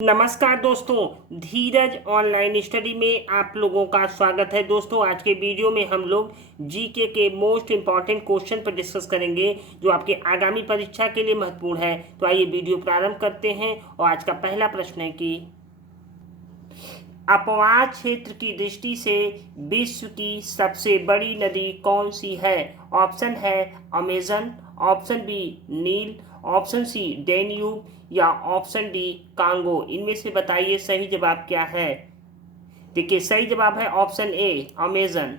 नमस्कार दोस्तों, धीरज online study में आप लोगों का स्वागत है। दोस्तों, आज के वीडियो में हम लोग जीके के मोस्ट इम्पॉर्टेंट क्वेश्चन पर डिस्कस करेंगे जो आपके आगामी परीक्षा के लिए महत्वपूर्ण है। तो आइए वीडियो प्रारंभ करते हैं। और आज का पहला प्रश्न है कि अपवाह क्षेत्र की दृष्टि से विश्व की सबसे बड़ी नदी कौन सी है? ऑप्शन है Amazon, option B Neil, option C Danube या ऑप्शन डी कांगो। इनमें से बताइए सही जवाब क्या है। देखिए, सही जवाब है ऑप्शन ए अमेजन।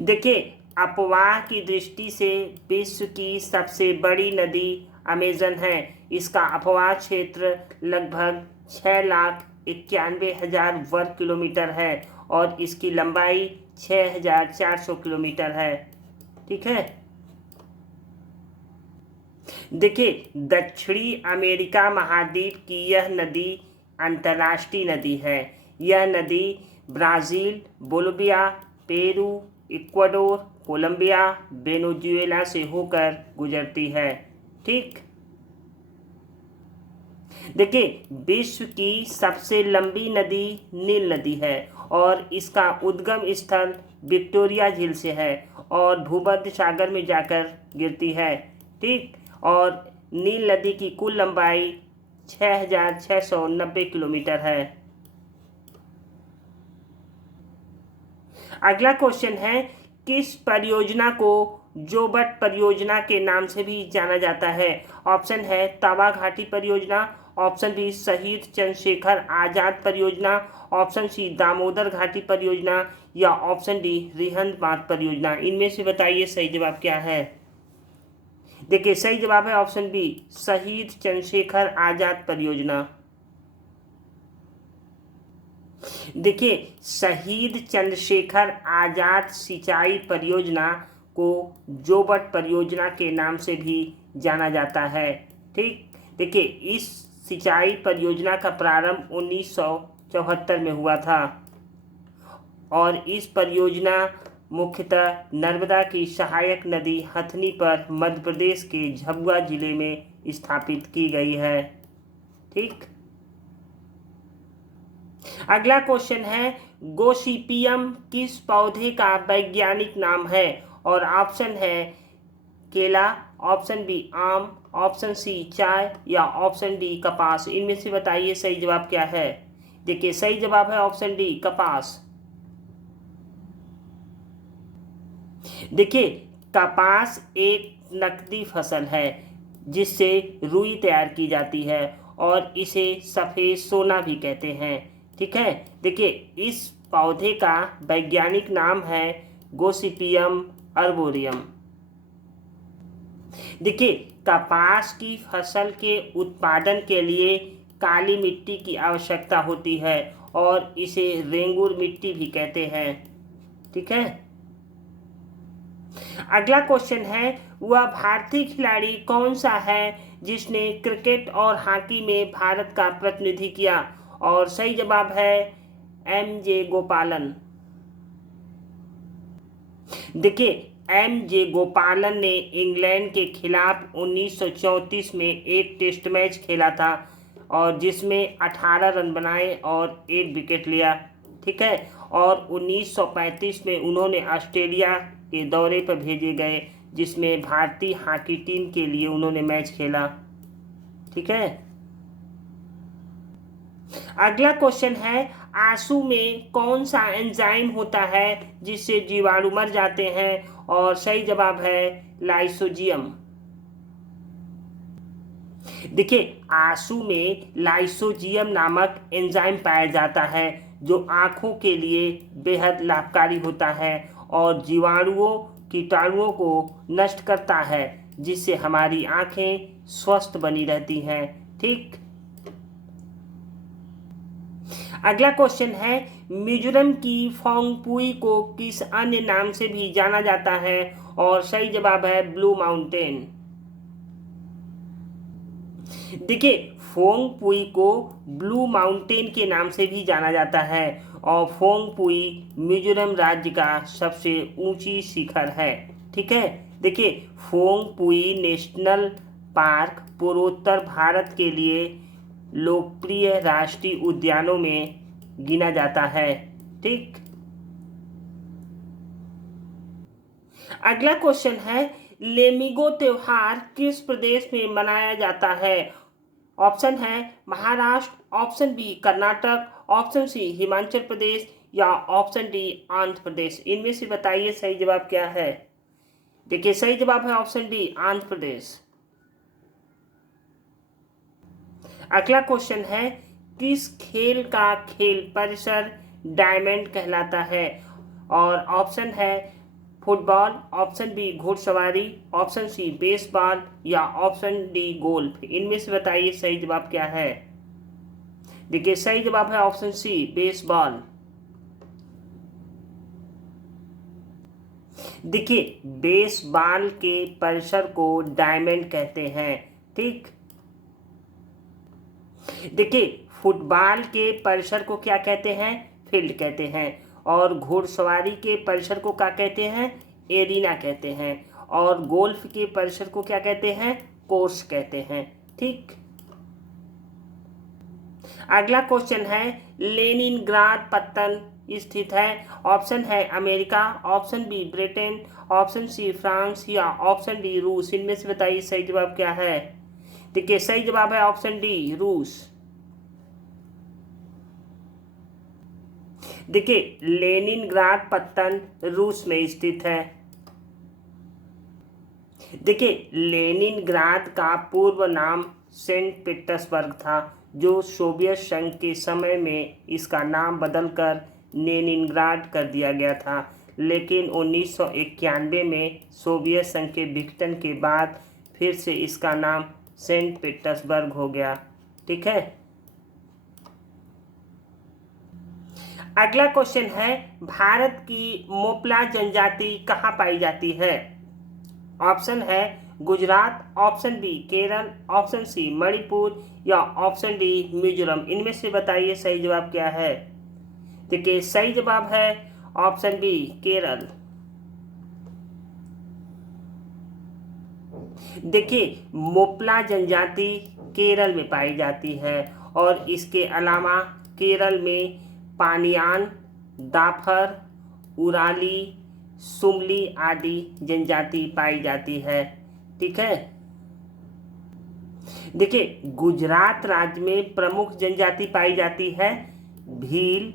देखिए, अपवाह की दृष्टि से विश्व की सबसे बड़ी नदी अमेजन है। इसका अपवाह क्षेत्र लगभग 6,91,000 वर्ग किलोमीटर है और इसकी लंबाई 6,400 किलोमीटर है। ठीक है। देखिए, दक्षिणी अमेरिका महाद्वीप की यह नदी अंतर्राष्ट्रीय नदी है। यह नदी Brazil, Bolivia, Peru, Ecuador, Colombia, Venezuela से होकर गुजरती है। ठीक। देखिए, विश्व की सबसे लंबी नदी नील नदी है और इसका उद्गम स्थल विक्टोरिया झील से है और भूमध्य सागर में जाकर गिरती है। ठीक। और नील नदी की कुल लंबाई 6,690 किलोमीटर है। अगला क्वेश्चन है, किस परियोजना को जोबट परियोजना के नाम से भी जाना जाता है? ऑप्शन है तवा घाटी परियोजना, ऑप्शन बी शहीद चंद्रशेखर आजाद परियोजना, ऑप्शन सी दामोदर घाटी परियोजना या ऑप्शन डी रिहंद बांध परियोजना। इनमें से बताइए सही जवाब क्या है। देखिए, सही जवाब है ऑप्शन बी शहीद चंद्रशेखर आजाद परियोजना। देखिए, शहीद चंद्रशेखर आजाद सिंचाई परियोजना को जोबट परियोजना के नाम से भी जाना जाता है। ठीक। देखिए, इस सिंचाई परियोजना का प्रारंभ 1974 में हुआ था और इस परियोजना मुख्यतः नर्मदा की सहायक नदी हथनी पर मध्य प्रदेश के झाबुआ जिले में स्थापित की गई है। ठीक। अगला क्वेश्चन है, गोसिपियम किस पौधे का वैज्ञानिक नाम है? और ऑप्शन है केला, ऑप्शन बी आम, ऑप्शन सी चाय या ऑप्शन डी कपास। इनमें से बताइए सही जवाब क्या है। देखिए, सही जवाब है ऑप्शन डी कपास। देखिए, कपास एक नकदी फसल है जिससे रुई तैयार की जाती है और इसे सफ़ेद सोना भी कहते हैं। ठीक है। देखिए, इस पौधे का वैज्ञानिक नाम है गोसिपियम अर्बोरियम। देखिए, कपास की फसल के उत्पादन के लिए काली मिट्टी की आवश्यकता होती है और इसे रेंगुर मिट्टी भी कहते हैं। ठीक है। अगला क्वेश्चन है, वह भारतीय खिलाड़ी कौन सा है जिसने क्रिकेट और हॉकी में भारत का प्रतिनिधि किया? और सही जवाब है एम.जे. गोपालन। देखिए, एम.जे. गोपालन ने इंग्लैंड के खिलाफ 1934 में एक टेस्ट मैच खेला था और जिसमें 18 रन बनाए और एक विकेट लिया। ठीक है। और 1935 में उन्होंने ऑस्ट्रेलिया के दौरे पर भेजे गए जिसमें भारतीय हॉकी टीम के लिए उन्होंने मैच खेला। ठीक है। अगला क्वेश्चन है, आंसू में कौन सा एंजाइम होता है जिससे जीवाणु मर जाते हैं? और सही जवाब है लाइसोजियम। देखिए, आंसू में लाइसोजियम नामक एंजाइम पाया जाता है जो आँखों के लिए बेहद लाभकारी होता है और जीवाणुओं कीटाणुओं को नष्ट करता है जिससे हमारी आँखें स्वस्थ बनी रहती हैं। ठीक। अगला क्वेश्चन है, मिजोरम की फोंगपुई को किस अन्य नाम से भी जाना जाता है? और सही जवाब है ब्लू माउंटेन। देखिए, फोंगपुई को ब्लू माउंटेन के नाम से भी जाना जाता है और फोंगपुई मिजोरम राज्य का सबसे ऊंची शिखर है। ठीक है। देखिए, फोंगपुई नेशनल पार्क पूर्वोत्तर भारत के लिए लोकप्रिय राष्ट्रीय उद्यानों में गिना जाता है। ठीक, अगला क्वेश्चन है, लेमिगो त्योहार किस प्रदेश में मनाया जाता है? ऑप्शन है Maharashtra, option B Karnataka, option C Himachal Pradesh या ऑप्शन डी आंध्र प्रदेश। इनमें से बताइए सही जवाब क्या है। देखिए सही जवाब है ऑप्शन डी आंध्र प्रदेश। अगला क्वेश्चन है, किस खेल का खेल परिसर डायमंड कहलाता है? और ऑप्शन है फुटबॉल, ऑप्शन बी घुड़सवारी, ऑप्शन सी बेसबॉल या ऑप्शन डी गोल्फ। इनमें से बताइए सही जवाब क्या है। देखिए सही जवाब है ऑप्शन सी बेसबॉल। देखिए बेसबॉल के परिसर को डायमंड कहते हैं। ठीक, देखिए फुटबॉल के परिसर को क्या कहते हैं? फील्ड कहते हैं। और घुड़सवारी के परिसर को क्या कहते हैं? एरिना कहते हैं। और गोल्फ के परिसर को क्या कहते हैं? कोर्स कहते हैं। ठीक, अगला क्वेश्चन है, लेनिनग्राद पत्तन स्थित है? Option A America, option B Britain, option C France या ऑप्शन डी रूस। इनमें से बताइए सही जवाब क्या है। देखिए सही जवाब है ऑप्शन डी रूस। देखिए लेनिनग्राद पत्तन रूस में स्थित है। देखिए लेनिनग्राद का पूर्व नाम सेंट पीटर्सबर्ग था, जो सोवियत संघ के समय में इसका नाम बदलकर लेनिनग्राड कर दिया गया था। लेकिन 1991 में सोवियत संघ के विघटन के बाद फिर से इसका नाम सेंट पीटर्सबर्ग हो गया। ठीक है, अगला क्वेश्चन है, भारत की मोपला जनजाति कहाँ पाई जाती है? Option A Gujarat, option B Kerala, option C Manipur या ऑप्शन डी मिजोरम। इनमें से बताइए सही जवाब क्या है। देखिए सही जवाब है ऑप्शन बी केरल। देखिए मोपला जनजाति केरल में पाई जाती है और इसके अलावा केरल में पानियान, दाफर, उराली, सुमली आदि जनजाति पाई जाती है। ठीक है, देखिए गुजरात राज्य में प्रमुख जनजाति पाई जाती है भील,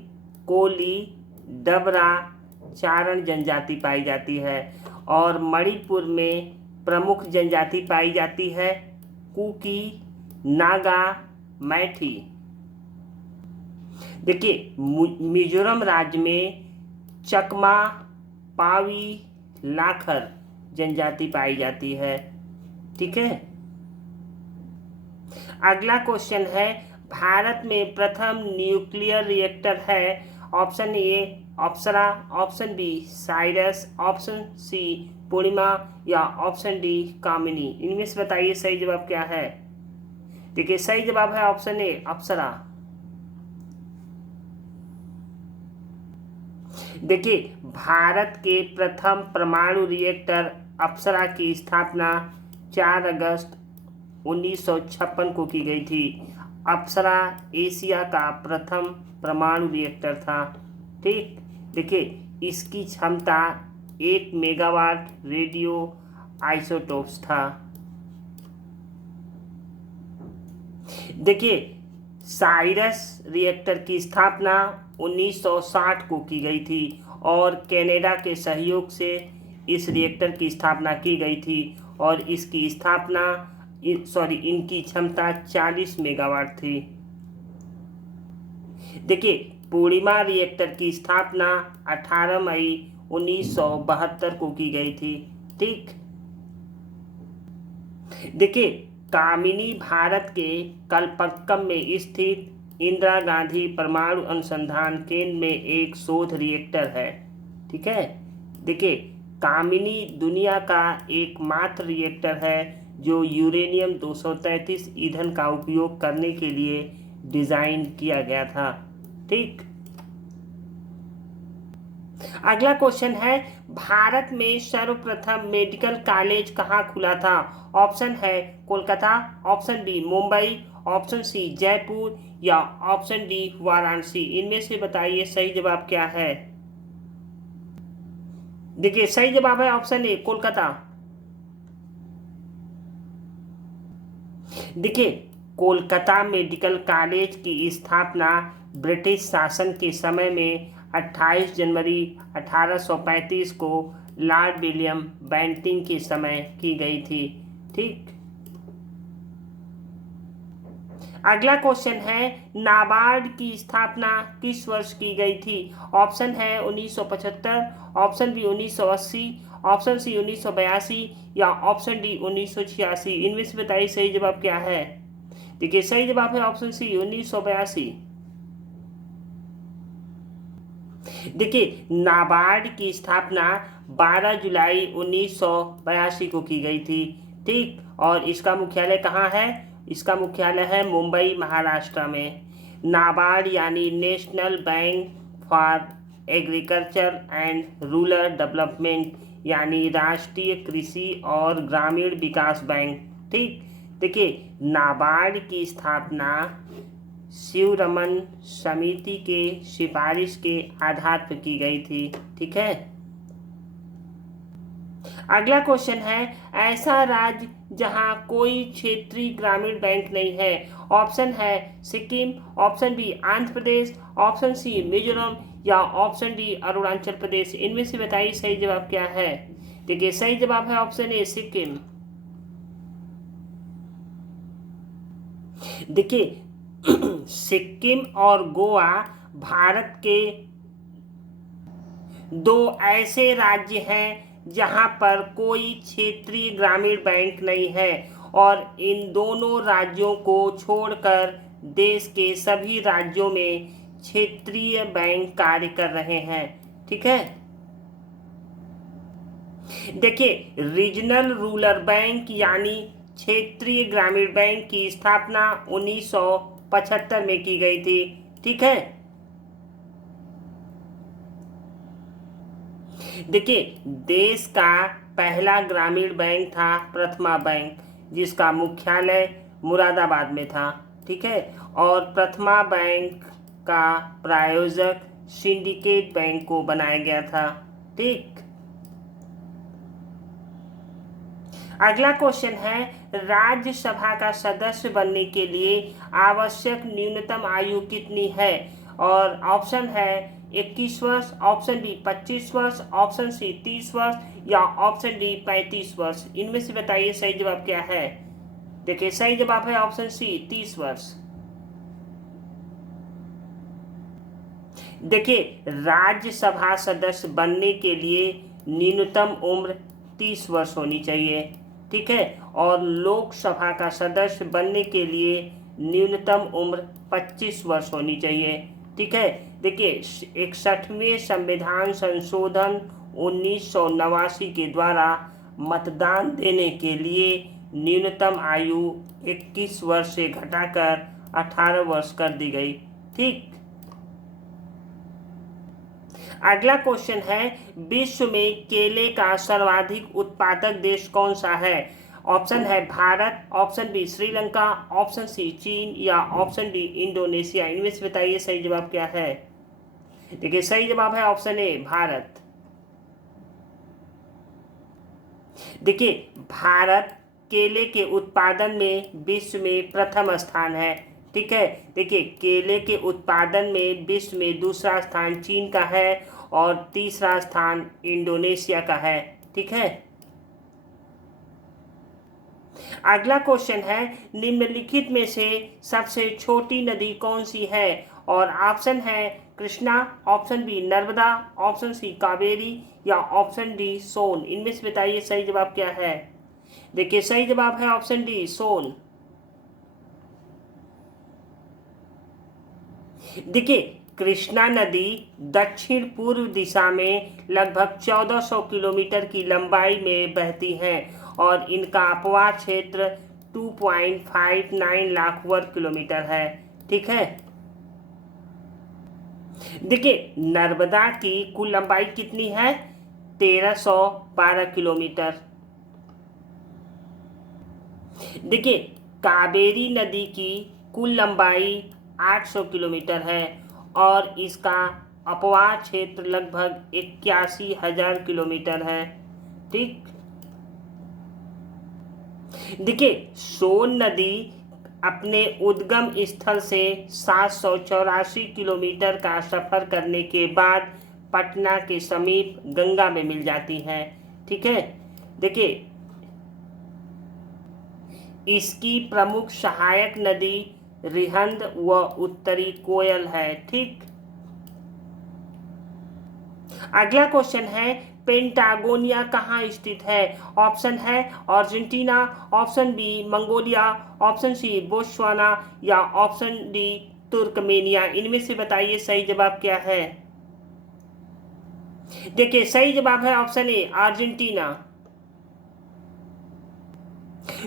कोली, डबरा, चारण जनजाति पाई जाती है। और मणिपुर में प्रमुख जनजाति पाई जाती है कुकी, नागा, मैठी। देखिए मिजोरम राज्य में चकमा, पावी, लाखर जनजाति पाई जाती है। ठीक है, अगला क्वेश्चन है, भारत में प्रथम न्यूक्लियर रिएक्टर है? Option A Apsara, option B CIRUS, option C Purnima या ऑप्शन डी कामिनी। इनमें से बताइए सही जवाब क्या है। देखिए सही जवाब है ऑप्शन ए अप्सरा। देखिए भारत के प्रथम परमाणु रिएक्टर अप्सरा की स्थापना 4 अगस्त 1956 को की गई थी। अप्सरा एशिया का प्रथम परमाणु रिएक्टर था। ठीक, देखिए इसकी क्षमता 1 मेगावाट रेडियो आइसोटोप्स था। देखिए साइरस रिएक्टर की स्थापना 1960 को की गई थी और कनाडा के सहयोग से इस रिएक्टर की स्थापना की गई थी और इनकी क्षमता 40 मेगावाट थी। देखिए पूर्णिमा रिएक्टर की स्थापना 18 मई 1972 को की गई थी। ठीक, देखिए कामिनी भारत के कलपक्कम में स्थित इंदिरा गांधी परमाणु अनुसंधान केंद्र में एक शोध रिएक्टर है। ठीक है, देखिए कामिनी दुनिया का एकमात्र रिएक्टर है जो यूरेनियम 233 ईंधन का उपयोग करने के लिए डिजाइन किया गया था। ठीक, अगला क्वेश्चन है, भारत में सर्वप्रथम मेडिकल कॉलेज कहाँ खुला था? Option A Kolkata, option B Mumbai, option C Jaipur या ऑप्शन डी वाराणसी। इनमें से बताइए सही जवाब क्या है। देखिए सही जवाब है ऑप्शन ए कोलकाता। देखिए कोलकाता मेडिकल कॉलेज की स्थापना ब्रिटिश शासन के समय में 28 जनवरी 1835 को लॉर्ड विलियम बेंटिंग के समय की गई थी। ठीक। अगला क्वेश्चन है, नाबार्ड की स्थापना किस वर्ष की गई थी? ऑप्शन है 1975, ऑप्शन बी 1980, ऑप्शन सी 1982 या ऑप्शन डी 1986। इनमें से बताइए सही जवाब क्या है। देखिए सही जवाब है ऑप्शन सी 1982। देखिए नाबार्ड की स्थापना 12 जुलाई 1982 को की गई थी। ठीक। और इसका मुख्यालय कहाँ है? इसका मुख्यालय है मुंबई महाराष्ट्र में। नाबार्ड यानी national bank for agriculture and rural development यानी राष्ट्रीय कृषि और ग्रामीण विकास बैंक। ठीक। देखिए नाबार्ड की स्थापना शिवरमन समिति के सिफारिश के आधार पर की गई थी। ठीक है। अगला क्वेश्चन है, ऐसा राज्य जहां कोई क्षेत्रीय ग्रामीण बैंक नहीं है। ऑप्शन है Sikkim, option B Andhra Pradesh, option C Mizoram या ऑप्शन डी अरुणाचल प्रदेश। इनमें से बताइए सही जवाब क्या है। देखिए सही जवाब है ऑप्शन ए सिक्किम। देखिए सिक्किम और गोवा भारत के दो ऐसे राज्य हैं जहां पर कोई क्षेत्रीय ग्रामीण बैंक नहीं है और इन दोनों राज्यों को छोड़कर देश के सभी राज्यों में क्षेत्रीय बैंक कार्य कर रहे हैं। ठीक है। देखिए रीजनल रूरल बैंक यानी क्षेत्रीय ग्रामीण बैंक की स्थापना 1975 में की गई थी। ठीक है। देखिए देश का पहला ग्रामीण बैंक था प्रथमा बैंक, जिसका मुख्यालय मुरादाबाद में था। ठीक है। और प्रथमा बैंक का प्रायोजक सिंडिकेट बैंक को बनाया गया था। ठीक। अगला क्वेश्चन है, राज्यसभा का सदस्य बनने के लिए आवश्यक न्यूनतम आयु कितनी है? और ऑप्शन है 21 वर्ष, ऑप्शन बी 25 वर्ष, ऑप्शन सी 30 वर्ष या ऑप्शन डी 35 वर्ष। इनमें से बताइए सही जवाब क्या है। देखिए सही जवाब है ऑप्शन सी 30 वर्ष। देखिए राज्यसभा सदस्य बनने के लिए न्यूनतम उम्र 30 वर्ष होनी चाहिए। ठीक है। और लोकसभा का सदस्य बनने के लिए न्यूनतम उम्र 25 वर्ष होनी चाहिए। ठीक है। देखिए 61वें संविधान संशोधन 1989 के द्वारा मतदान देने के लिए न्यूनतम आयु 21 वर्ष से घटाकर 18 वर्ष कर दी गई। ठीक। अगला क्वेश्चन है, विश्व में केले का सर्वाधिक उत्पादक देश कौन सा है? Option A Bharat, option B Sri Lanka, option C चीन या ऑप्शन डी इंडोनेशिया। इनमें से बताइए सही जवाब क्या है। देखिए सही जवाब है ऑप्शन ए भारत। देखिए भारत केले के उत्पादन में विश्व में प्रथम स्थान है। ठीक है। देखिए केले के उत्पादन में विश्व में दूसरा स्थान चीन का है और तीसरा स्थान इंडोनेशिया का है। ठीक है। अगला क्वेश्चन है, निम्नलिखित में से सबसे छोटी नदी कौन सी है? और option A Krishna, option B Narmada, option C Kaveri या ऑप्शन डी सोन। इनमें से बताइए सही जवाब क्या है। देखिए सही जवाब है ऑप्शन डी सोन। देखिए कृष्णा नदी दक्षिण पूर्व दिशा में लगभग 1400 किलोमीटर की लंबाई में बहती है और इनका अपवाह क्षेत्र 2.59 लाख वर्ग किलोमीटर है। ठीक है। देखिए नर्मदा की कुल लंबाई कितनी है? 1312 किलोमीटर। देखिए कावेरी नदी की कुल लंबाई 800 किलोमीटर है और इसका अपवाह क्षेत्र लगभग 81,000 किलोमीटर है। ठीक। देखिए सोन नदी अपने उद्गम स्थल से 784 किलोमीटर का सफर करने के बाद पटना के समीप गंगा में मिल जाती है। ठीक है। देखिए इसकी प्रमुख सहायक नदी रिहंद व उत्तरी कोयल है। ठीक। अगला क्वेश्चन है पेंटागोनिया कहाँ स्थित है? Option A Argentina, option B Mongolia, option C Botswana या ऑप्शन डी तुर्कमेनिया। इनमें से बताइए सही जवाब क्या है। देखिए सही जवाब है ऑप्शन ए अर्जेंटीना।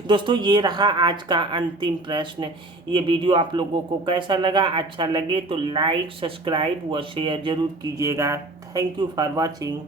दोस्तों ये रहा आज का अंतिम प्रश्न। ये वीडियो आप लोगों को कैसा लगा? अच्छा लगे तो लाइक, सब्सक्राइब व शेयर जरूर कीजिएगा। Thank you for watching.